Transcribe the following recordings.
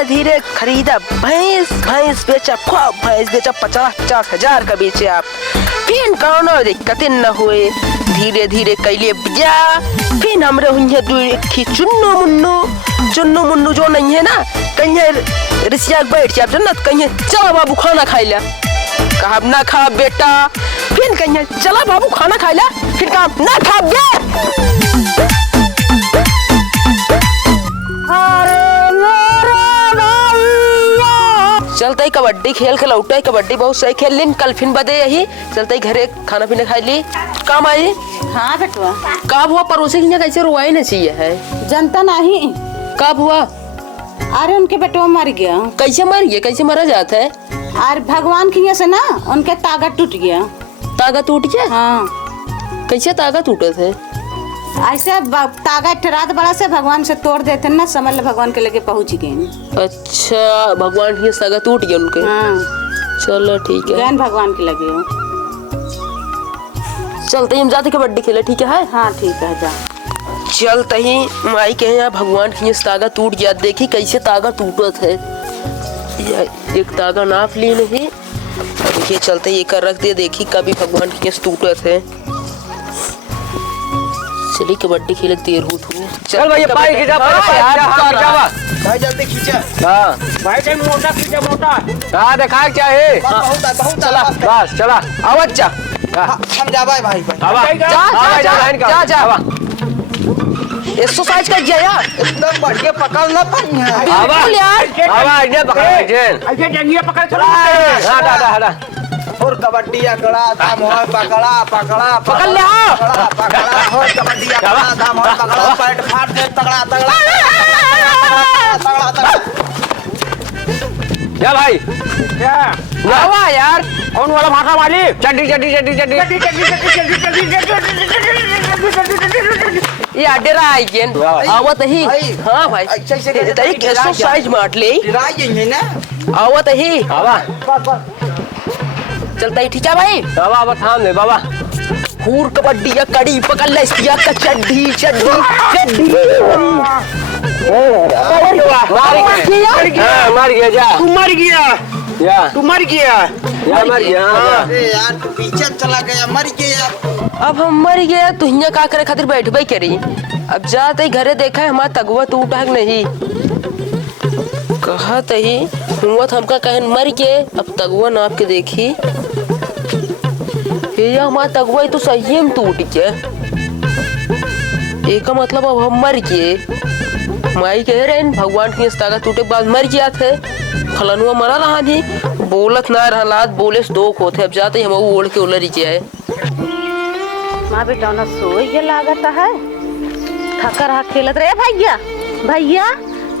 धीरे धीरे खरीदा भैंस, भैंस बेचा खूब, भैंस बेचा 50-50 हजार का बेचे आप। फिर कौनो दिक्कत न हुए, धीरे धीरे कैले बिया। फिर हमरे हुए दुखी चुन्नू मुन्नू जो नहीं है ना, कहीं रिसिया बैठ जाए जन्नत, कहीं चला बाबू खाना खाई ला, कहा ना खा बेटा। फिर कहीं चला बाबू खाना खाई ला, फिर कहा ना खा बे। चलते ही कबड्डी खेल के लौटे, कबड्डी बहुत सही खेल ली। कल फिर बदे यही चलते ही घरे खाना पीना खाई ली। काम आई। हाँ बेटवा। कब हुआ पड़ोसी की कैसे रुआई न चाहिए है, जनता नहीं। कब हुआ? अरे उनके बेटवा मर गया। कैसे मर गया, कैसे मरा जाता है? अरे भगवान की से ना उनके ताकत टूट गया। ताकत टूट गया? हाँ। कैसे ताकत टूटे थे? ऐसे ताकत रात बड़ा से भगवान से तोड़ देते ना, समझ ले भगवान के लेके पहुंच गए। अच्छा, भगवान की ताकत टूट गया उनके। हाँ। चलो ठीक है, ज्ञान भगवान के लगे हो। चलते ही हम जाते कबड्डी खेले, ठीक है? हाँ ठीक है, जा। चलते ही माई के यहाँ भगवान की ताकत टूट गया। देखी कैसे ताकत टूटत है, एक ताकत नाप ली नहीं। देखिए चलते ही कर रख दे, देखी कभी भगवान की टूटत है। चली कबड्डी खेले, देर हो थू। चल भाई पाई खींचा, भाई जल्दी खींचा। हां भाई चल मोटा खींचा, मोटा। हां देखा क्या है। बहुत चला बस चला आवाज जा। हम जा भाई भाई आवा जा जा। एक्सरसाइज कर यार, एकदम बढ़िया पकड़ ना पानी है। आवा आवा इधर पकड़ जेन ऐसे जंगिया पकड़ चला। हां हटा और कबड्डी अकड़ा दाम हो पकड़ा पकड़ा पकड़ ले आओ। पकड़ा हो कबड्डी अकड़ा दाम हो पकड़ा, पैट फाड़ दे तगड़ा तगड़ा तगड़ा। या भाई क्या आवा यार, कौन वाला भाषा वाली? चड्डी ये अडेरा आई गेन आवत ही। हां भाई एक्सरसाइज मार ले, राय ना आवत ही। आवा चलता ही, ठीक है भाई। बाबा थाम दे बाबा। पूर कबड्डी या कड़ी पकड़ ले, इसकी का चड्डी चड्डी चड्डी। मर गया जा। तू मर गया, या तू मर गया। या मर गया। अरे यार तू पीछे चला गया, मर गया। अब हम मर गया तो हिया का करे खातिर बैठबे करी। अब जाते घरे देखा है हमारा तगवा टूटा है नहीं, कहा तही हुआ हमका कहन मर के। अब तगवा नाप के देखी, ये हमारा तगवा तो सही में टूट गया। एक मतलब अब हम मर गए। माई कह रहे भगवान की ताकत टूटे बाद मर गया थे। फलनुआ मरा रहा नहीं, बोलत ना रहा, बोले से दो को थे। अब जाते हम ओढ़ के उलर जाए। माँ बेटा ना सोई के लागत है, थका रहा खेलत रहे। भैया भैया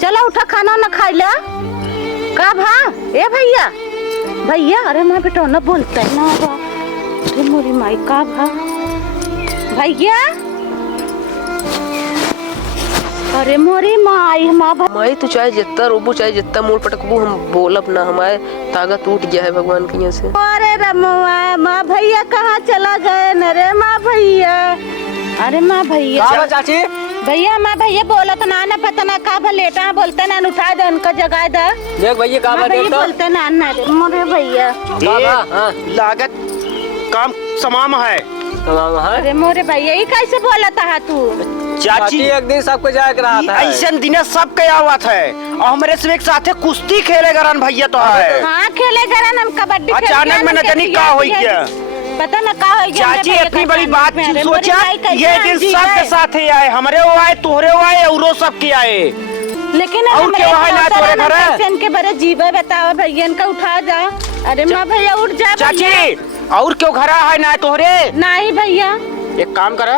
चलो उठा, खाना ना खाई ला। का भा ए भैया भैया। अरे माँ बेटा ना बोलते है ना बा। अरे मोरी माई का भा भैया। अरे मोरी माई माई तो चाहे जितना रोबू चाहे जितना मूल पटकबू, हम बोलब ना, हमारे ताकत टूट गया है भगवान की यहाँ से। अरे रमवा माँ भैया कहाँ चला गए न रे माँ भैया। अरे माँ भैया चाची भैया माँ भैया बोला तो ना पता ना का लेटा बोलते ना उठा दे उनका जगा दे। देख भैया का बोलते ना मोरे भैया लागत काम समाम है। अरे मोरे भैया ये कैसे बोला था तू? चाची एक दिन सबको जाए रहा था, ऐसा दिन सब के आवत है और हमारे से एक साथे कुश्ती खेले गरन भैया तो है। हाँ खेले गरन, हम कबड्डी अचानक में न जानी का होई क्या, पता ना का होई गया। चाची इतनी बड़ी बात सोचा, ये दिन सब के साथ आए, हमारे वो आए, तोहरे वो आए, औरो सब के आए। लेकिन और क्या वहाँ ना तोरे घर इनके बड़े जीवे बताओ भैया, इनका उठा जा। अरे माँ भैया उठ जा चाची। और क्यों घरा है ना तोहरे? नहीं भैया एक काम कर,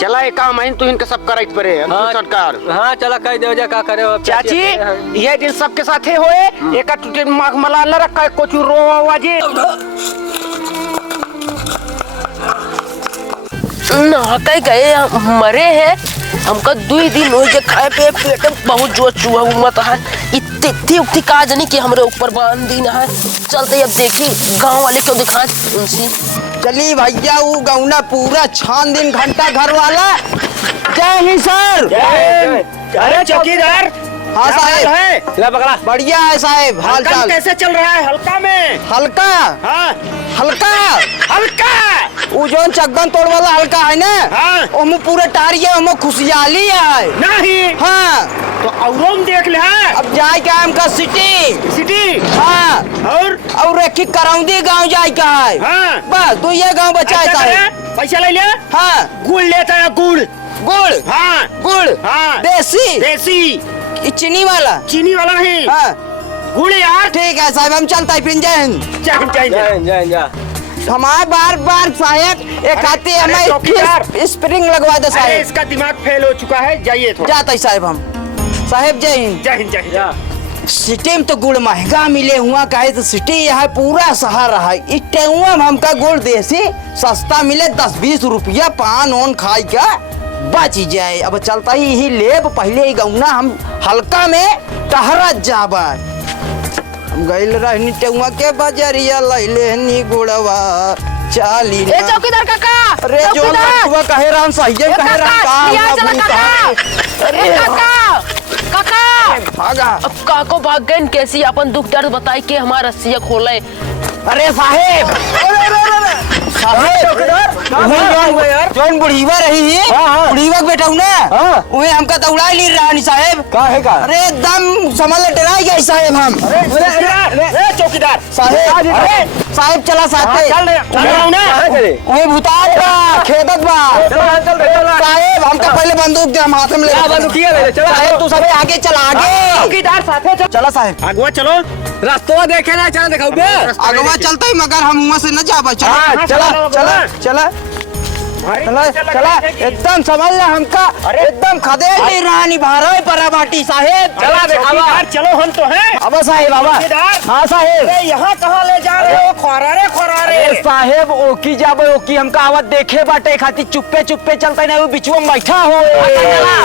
चला एक काम है, तू इनका सब करे पड़े सरकार। हाँ चला कह दे क्या करे चाची। ये दिन सबके साथ होए, एक टूटे मलाल रखा है, कुछ रो आवाजे नहाते गए मरे हैं। हमका 2 दिन हो गए खाए पे, पेट बहुत जोर चूहा मत है। इतनी उठी काज नहीं कि हमरे ऊपर बांध दी ना है। चलते अब देखी गांव वाले क्यों दिखाए उनसे। चली भैया वो गौना पूरा छान दिन घंटा घर वाला जय हिंद सर। अरे चौकीदार, हाँ क्या हाल साहब। है? ले पकड़ा। बढ़िया है साहब, हाल हल्का चाल। कैसे चल रहा है? हल्का में? हल्का हाँ, हल्का हल्का। वो जो चकबन तोड़ वाला हल्का है ना, हाँ। ओमे पूरे टारिये, ओमे खुशहाली है। नहीं हाँ, तो औरों में देख ले। अब जाए का हमका सिटी। सिटी हाँ, और एक करौंदी गांव जाए का है। हाँ। बस तो ये गांव बचा है अच्छा साहब। करे, पैसा ले ले। हाँ, गुड़ लेता है, गुड़। गुड़ हाँ, गुड़ हाँ। देसी देसी, ये चीनी वाला। चीनी वाला नहीं। हाँ गुड़ यार। ठीक है साहब, हम चलता है फिर। जय हिंद। जा हमारे बार बार साहब एक आते अरे हमें चौकीदार। स्प्रिंग लगवा दे अरे साहब। इसका दिमाग फेल हो चुका है, जाइए थोड़ा। जाता है साहब हम। साहब जय हिंद। जय हिंद, जय हिंद। जा। सिटी में तो गुड़ महंगा मिले हुआ कहे तो सिटी यहाँ पूरा शहर है। इस टेउआ में हमका गुड़ देसी सस्ता मिले 10-20 रुपया पान ओन खाई का बच जाए। अब चलता ही लेब पहले ही गौना हम हल्का में टहरा जाबा। हम गइल रहनी टेउआ के बजरिया लैले नी गुड़वा चाली ए चौकीदार काका, अरे जो चौकीदार कहे राम सही ए कहे राम काका, यहाँ चला काका। अरे ए काका, काका भागा। अब काको भाग गए कैसी अपन दुख दर्द बताई के हमारा रस्सिया खोले। अरे साहेब, जौन बुढ़ीवा रही है, बुढ़ीवा के बेटा हूँ ना, उन्हें हमका दौड़ा ली रहा साहेब। का है का? अरे एकदम समझ ले डरा गया साहेब हम। अरे चौकीदार साहेब, अरे साहेब चला साथ पे। चल रहा हूँ ना। वही भूतान बा, खेदत बा। साहेब हमका पहले बंदूक दे, हम हाथ में ले क्या बंदूकिया ले? चला। साहेब तू सबे आगे चला, आगे चौकीदार साथे चल। चला साहेब। आगवा चलो। रास्तवा देखे ना, चला दिखाओ बे। अगवा चलता ही मगर हम वहाँ से न जा पाए। हाँ, चला चलो, चला चला चला चला एकदम समझ ला हमका। एकदम खदे नहीं रहा निभा रहा है पराबाटी साहेब। चला चौकीदार, चलो हम तो हैं। अब साहेब अब चौकीदार। हाँ साहेब। अरे यहाँ कहाँ ले जा रहे हो? खोरारे खोरारे। साहेब ओकी जाबे ओकी हमका आवत देखे बाटे खाती चुप्पे चुप्पे चलता ना, वो बिचुआ में बैठा हो।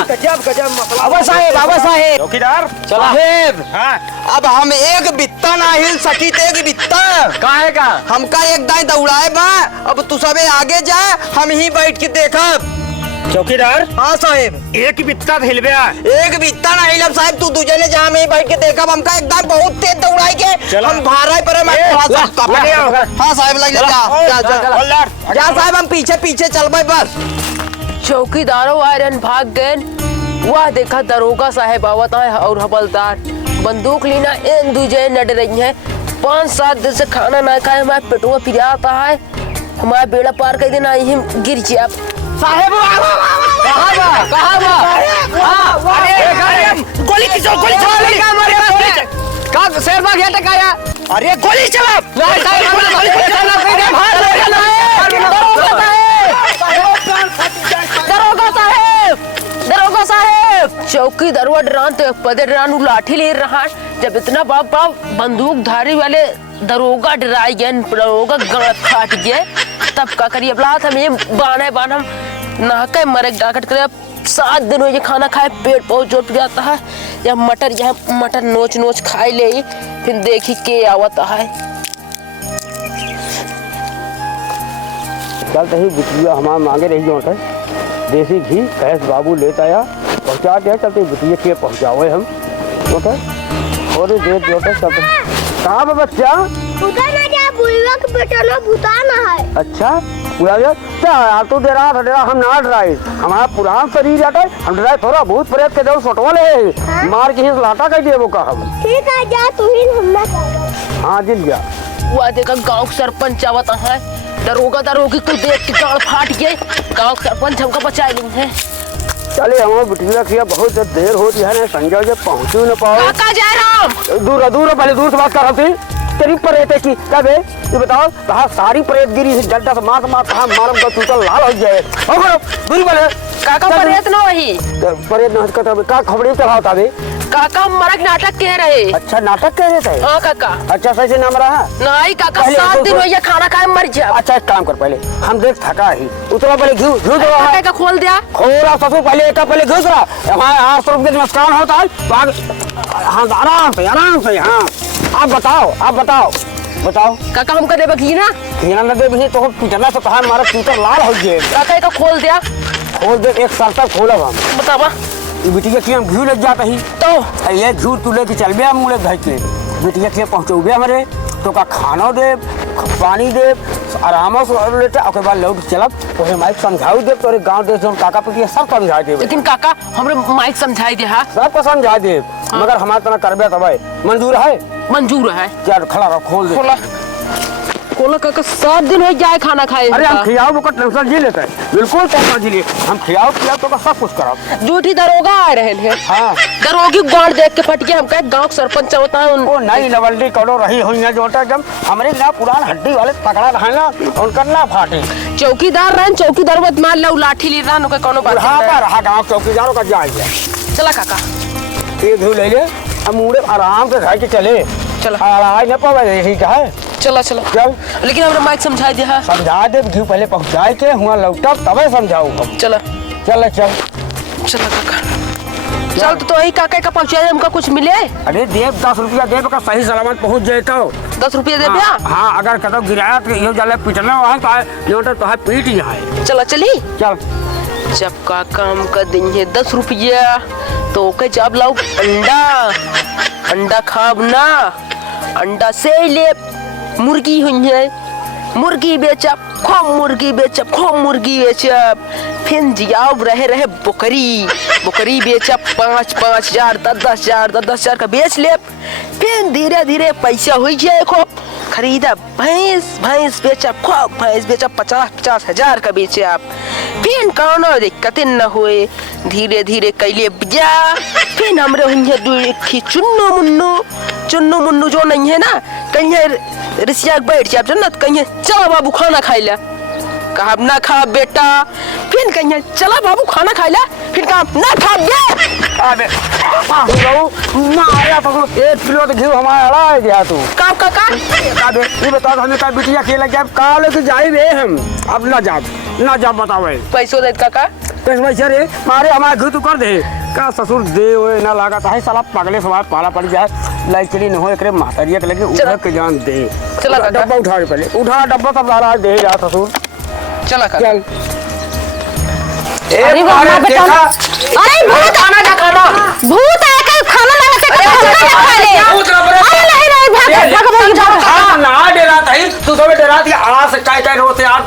गजब गजब मसला। अब साहेब अब साहेब। चौकीदार साहेब हाँ। अब हम एक बित्ता ना हिल सकी थे, एक बित्ता का है का? हमका एक दाई दौड़ाए बा। अब तू सबे आगे जा, हम ही बैठ के देखब। चौकीदार हाँ साहेब। एक बित्ता हिलबा। एक बित्ता नहीं लब साहब, तू दूजे ने जहाँ में बैठ के देखा हमका एकदम बहुत तेज दौड़ाई के चला। हम भारा पर मैं थोड़ा सा कपड़े। हाँ साहब लग जा जा जा जा साहब, हम पीछे पीछे चल भाई बस। चौकीदारों आयरन भाग गए। वह देखा दरोगा साहेब आवत है और हवलदार बंदूक लेना इन दूजे नड रही है। 5-7 दिन से खाना ना खाए, हमारे पेटुआ पिराता है। हमारा बेड़ा पार कर देना ही गिर जाए। साहेब कहाँ बा? गोली किसो गोली चला। का शेर बाग है टकाया? अरे गोली चला। दरोगा साहेब, दरोगा साहेब। चौकी दरवा डरान तो एक पदे डरान लाठी ले रहा है। जब इतना बड़ा बड़ा बंदूकधारी वाले दरोगा डराई गए, दरोगा गांठ फाट गए, तब का करिए अब लात हम ये बान हम नहाके मरे डाकट करे। 7 दिन हो ये खाना खाए, पेट बहुत जोर पड़ जाता है। या मटर नोच नोच खाए ले, फिर देखी के आवता है। चल तही बिटिया हमार मांगे रही जो है देसी घी कैस बाबू लेता आया पहुँचा के। चलते बिटिया के पहुँचावे हम और दे जो चलते। कहाँ पे बच्चा? उधर ना जा, बुढ़िया के बेटा ना भूताना है। अच्छा पूरा क्या तू दे रहा था? हम ना डराए, हमारा पुराना शरीर जाता है, हम डराए थोड़ा बहुत प्रेत के जो सोटवा ले मार के हिस लाटा कर दिए वो का हम। ठीक है जा, तू ही हमने हाँ जिल गया। वो देखा गांव के सरपंच आवता है। दरोगी को देख के गाड़ फाट गए। गांव के सरपंच हमका बचा ली है। चले हमारे बिटिया किया बहुत देर होती है ना, संजय जब पहुँचू न पाओ। काका जय राम। दूर पहले दूर से बात कर रही थी। तेरी प्रेत है की कब है ये बताओ? कहा सारी प्रेत गिरी थी डंडा से मार कहा मारम का तू लाल हो जाए। दूरी वाले काका प्रेत न वही प्रेत न का खबरें चढ़ाता बे। काका मरक नाटक कह रहे। अच्छा नाटक कह रहे थे? हाँ काका। अच्छा सही नाम रहा नहीं काका, पहले 7 दिन तो- हो ये खाना खाए मर जा। अच्छा एक काम कर, पहले हम देख थका ही उतरा, पहले घी काका का खोल दिया। खोरा ससुर पहले एक पहले घुस रहा हमारे 800 रुपये नुकसान होता है तो हाँ आराम से। हाँ आप बताओ काका हमका दे बगी ना। खीना न दे भी तो पिटना तो कहा हमारा चूतर लाल हो गए। काका का खोल दिया। खोल दे, एक साल तक खोलब हम। बतावा ई बिटिया के हम घी लग जाता ही तो ये घी तू लेके चल बे मुँह घर के बिटिया के पहुँचौबे हमारे तो का खाना दे पानी दे आराम से लेटे ओके बाद लौट चलब तोहे माइक समझाऊ दे तोरे गांव देश जोन काका पिटिया सब समझा दे। लेकिन काका हमरे माइक समझाई दे हा सब को समझा दे मगर हमारे तना करबे तबे मंजूर है। मंजूर है। चल खड़ा रहो खोल दे। खोला खोला काका 7 दिन हो जाए खाना खाए। अरे हम खियाओ को टेंशन जी लेते हैं बिल्कुल टेंशन जी लिए हम खियाओ खियाओ तो का सब कुछ करब। झूठी दरोगा आ रहे हैं। हाँ दरोगी गाड़ देख के फट गया हम कहे गांव के सरपंच होता है वो नई लवल्डी करो रही हुई है जोटा एकदम हमारे ना पुरान हड्डी वाले तगड़ा रहे ना उनका ना फाटे। चौकीदार रहन चौकीदार मत मार लो लाठी ली रहन के कोनो बात हाँ का रहा गाँव चौकीदारों का जाएगा। चला काका ये घी ले ले हम मुड़े आराम से घर के चले चला आज न पावे यही का है। चला चला चल लेकिन हमरा माइक समझा दे हा। समझा दे घी पहले पहुँचाए के हुआ लौटब तबे समझाऊ हम। चला चल चल चला काका चल तो वही काका का पहुँचाए हमका कुछ मिले। अरे देव 10 रुपया देव का सही सलामत पहुँच जाए तो 10 रुपया दे भैया। हाँ अगर कदम गिराया तो ये जले पिटना वहाँ का लोटा तो है पीट ही है। चला चली चल जब काका हमका देंगे 10 रुपया तो के जब लाओ अंडा खाब ना अंडा से ले मुर्गी हुई है मुर्गी बेचब खूब मुर्गी बेचब खूब मुर्गी बेचब फिर जियाब रहे रहे बकरी बेचब 5,000 10,000 का बेच ले फिर धीरे धीरे पैसा हो जाए खूब खरीदा भैंस बेचब खूब भैंस बेचब 50,000 हजार का बेचे आप फिर कौनो दिक्कत न हुए धीरे धीरे कैले बिया फिर हमरे हुई चुन्नू मुन्नू जो नहीं है ना कहीं रिसिया बैठ जाए जन्नत कहीं चला बाबू खाना खाई ला कहा ना खा बेटा फिर कहीं चला बाबू खाना खाई ला फिर कहा ना खा बे अबे ना आया तो 1 किलो तो घी हमारा अड़ा दिया तू काम काका अबे ये बता हमें का बिटिया खेला क्या काल के जाई बे हम अब ना जा बतावे पैसो दे काका पैसा रे मारे हमारा घी तू कर दे का ससुर दे ओए ना लागत है साला पगले सवाल पाला पड़ जाए लाइचरी न हो एकरे मातरिया के लगे उठा के जान दे। चला काका डब्बा उठा पहले उठा डब्बा सब डाला दे जा ससुर चला काका चल अरे वाह बेटा अरे भूत खाना का खाना भूत है का खाना ना से खा ले अरे नहीं भाग ना डेरा थई तू तो डेरा थी आ से काय रोते यार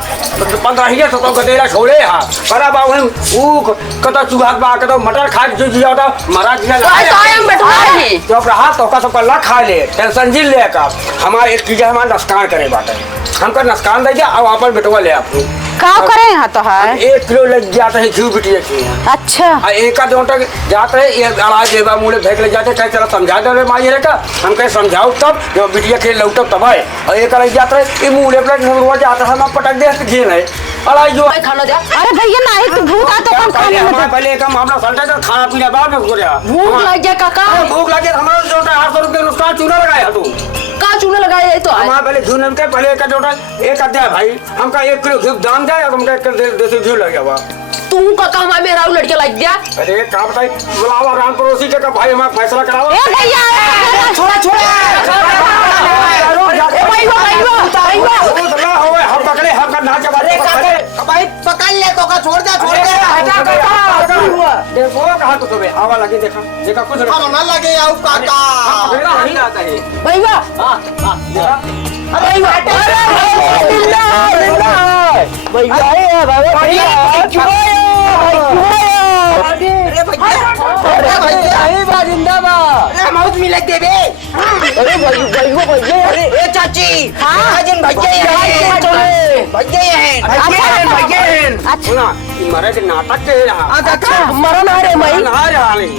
15 ही तो गदेरा छोड़े हां बड़ा बाबू ऊ कदा चूहा बा कदा मटर खा जो जिया तो मरा जिया टाइम बैठा ही जब रहा तो का सब कल्ला खा ले टेंशन जी ले का हमार एक चीज हमार नुकसान करे बाटे हमका नुकसान दे जा अब अपन बेटवा ले आप का करे यहां तो है 1 किलो लग जाता है घी बिटिया की। अच्छा आ एक आध घंटा जाता है ये अनाज देवा मुड़े भेज ले जाते कहीं चला समझा दे माई रे का हम कहीं समझाओ तब जब बिटिया के लौटब तब है और एक अलग जाता है ये मुड़े पे रोज जाता है हम पटक दे घी नहीं अलाई जो खाना दे अरे भैया नहीं तू भूत आ तो कम खाने में पहले का मामला सल्टा का खाना पीना बाद में हो गया भूख लग गया काका भूख लगे हमारा जोटा 800 रुपये नुकसान चूना लगाया तू का चूना लगाया है तो हमारा पहले घी नहीं के पहले का जोटा एक अध्याय भाई हमका 1 किलो घी दाम दे और हमका 1 किलो देसी घी लग गया तू काका हमारे मेरा लड़के लग गया। अरे का बताई बुलावा राम पड़ोसी के का भाई हमारा फैसला कराओ ए भैया छोड़ा हम पकड़े हमका ना जवाब भाई पकड़ ले तो का छोड़ दे देखो कहां तो तुम्हें आवा लगे देखा कुछ हम ना लगे आओ काका नहीं आता है भैया अरे चाची मरे के नाटक के रहा मरण आ रे मई नहा रहा नहीं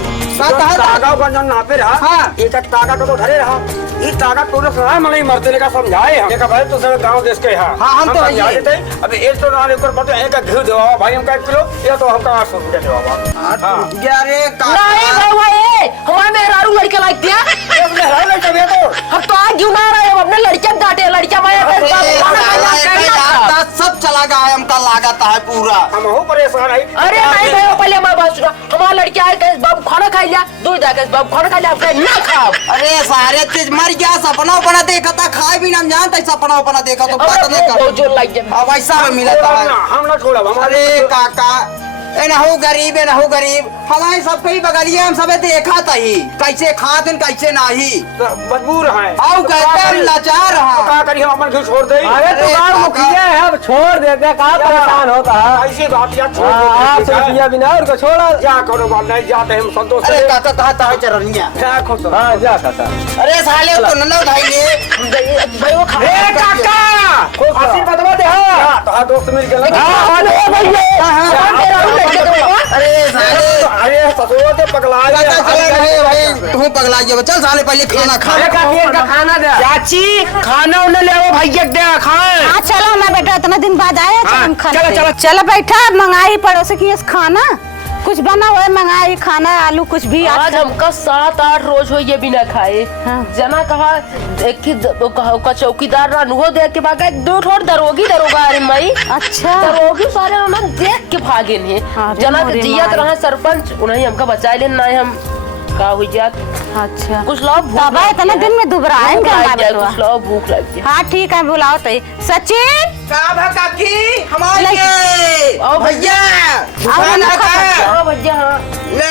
नापे रहा एक ताका को तो धरे रहा ये ताका तूने सुना मलाई मरते लेकर समझाए हम भाई तो सब गांव देश के हम तो समझा देते अभी एक तो नाले ऊपर पड़ते एक घी देवा भाई हमका 1 किलो ये तो हमका 800 रुपया देवा अरे नहीं बाबा ये हमारे मेहरारू लड़के लाइक दिया अपने हर लड़के भी तो हम तो आज क्यों ना रहे हम अपने लड़के डांटे लड़के माया सब चला गया है हमका लागत है पूरा हम हो परेशान है अरे नहीं भाई पहले हमारी बात सुनो हमारा लड़के आए कहे बाबू खाना खा लिया दूध आ बाबू खाना खा लिया आप कहे ना खाओ अरे सारे चीज मर गया सपना अपना देखा था खाए भी ना जानता सपना अपना देखा तो पता नहीं बहुत जोर लग गया अब ऐसा में मिला था हम ना छोड़ा अरे काका एनहु गरीब हमारे सब कई बगलिए हम सबे देखा तही कैसे खात कैसे नाही मजबूर हैं आओ कहते हम लाचार तो हां का करिए अपन घर छोड़ दे अरे तू गाँव मुखिया है अब छोड़ देते का परेशान होता है ऐसी बात या छोड़ हाँ दे रुपया बिना और को छोड़ा क्या करो बात नहीं जाते हम संतोष अरे से काका कहा था चरनिया क्या खोतो हाँ जा काका अरे साले तो न उठाइए भाई वो खा ए काका फांसी बदवा दे हां तो दोस्त मिल गए अरे साले अरे ससुर ते पगला काका चला रहे भाई तू पगला गया चल साले पहले खाना खा का खाना दे चाची खाना उन्हें ले आओ भैया दे खाए। हाँ चलो ना बेटा इतना दिन बाद आया हाँ, हम खाने चलो, पे। चलो। चलो बैठा मंगाई पड़ोसी की इस खाना कुछ बना हुआ है मंगाई खाना आलू कुछ भी आज हमका 7-8 रोज हो ये बिना खाए। हाँ। जना कहा एक की का चौकीदार रहा देख के भागा एक दो ठोर दरोगा अरे मई अच्छा दरोगी सारे उन्हें देख के भागे ने अरे जना मोरे जियत माई। रहा सरपंच उन्हें हमका बचा ले ना हम का हुई जात अच्छा कुछ लोग भूख तब लग इतना दिन में दुबराएं भूख क्या लग जाए, बेटवा कुछ लोग भूख लग जाए। हाँ ठीक है बुलाओ तो सचिन का भा काकी हमारे आओ भैया आओ दुकान ना है खा का हाँ भैया हाँ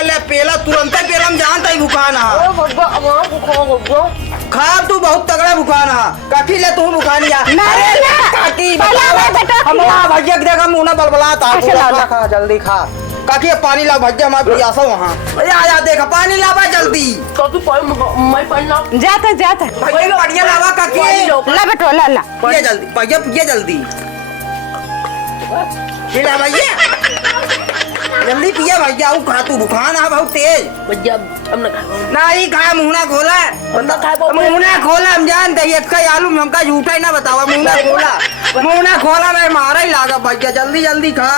ले पेला तुरंत पेला हम जानता ही दुकान है ओ भगवा वहाँ भूखो खा तू बहुत तगड़ा दुकान है काकी ले तू दुकान या नहीं, नहीं। काकी पहला मैं बेटा हमारा भैया के देखा मुंह ना बलबलाता अच्छा, ला, ला। खा जल्दी खा काकी पानी ला भैया हमारा पियासा वहां अरे आया देखा पानी लावा जल्दी कभी मैं पढ़ना जाता भैया बढ़िया लावा काकी ला बेटो ला पिया जल्दी पिया जल्दी पिला भैया जल्दी पिया भैया वो खा तू दुकान है बहुत तेज भैया हम ना नहीं खा मुंह ना खोला मुंह ना खोला हम जानते हैं एक आलू में हमका झूठा ही ना बतावा मुंह ना खोला मैं मारा ही लागा भैया जल्दी खा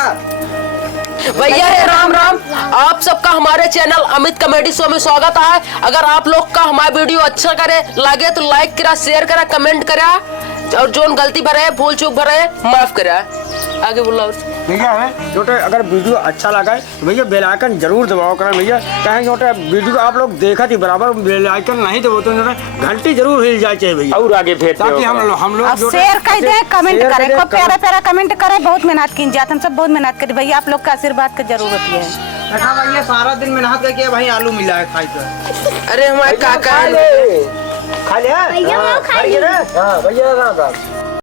भैया रे राम राम आप सबका हमारे चैनल अमित कॉमेडी शो में स्वागत है। अगर आप लोग का हमारा वीडियो अच्छा करे लगे तो लाइक करा शेयर करा कमेंट करा और जो गलती भरे भूल चूक भरे माफ करा आगे बोला भैया है छोटे अगर वीडियो अच्छा लगा है तो भैया बेल आइकन जरूर दबाओ करें भैया कहें छोटे वीडियो आप लोग देखा थी बराबर बेल आइकन नहीं तो वो तो घंटी जरूर हिल जाए चाहिए भैया और आगे भेज ताकि हम लोग जो शेयर कर दे कमेंट शेयर करे कर दे, खूब प्यारा कमेंट करे बहुत मेहनत की जात हम सब बहुत मेहनत करी भैया आप लोग का आशीर्वाद की जरूरत है देखा भैया सारा दिन मेहनत करके भाई आलू मिला है खाई कर अरे हमारे काका खा ले भैया वो खाइए हाँ भैया राम राम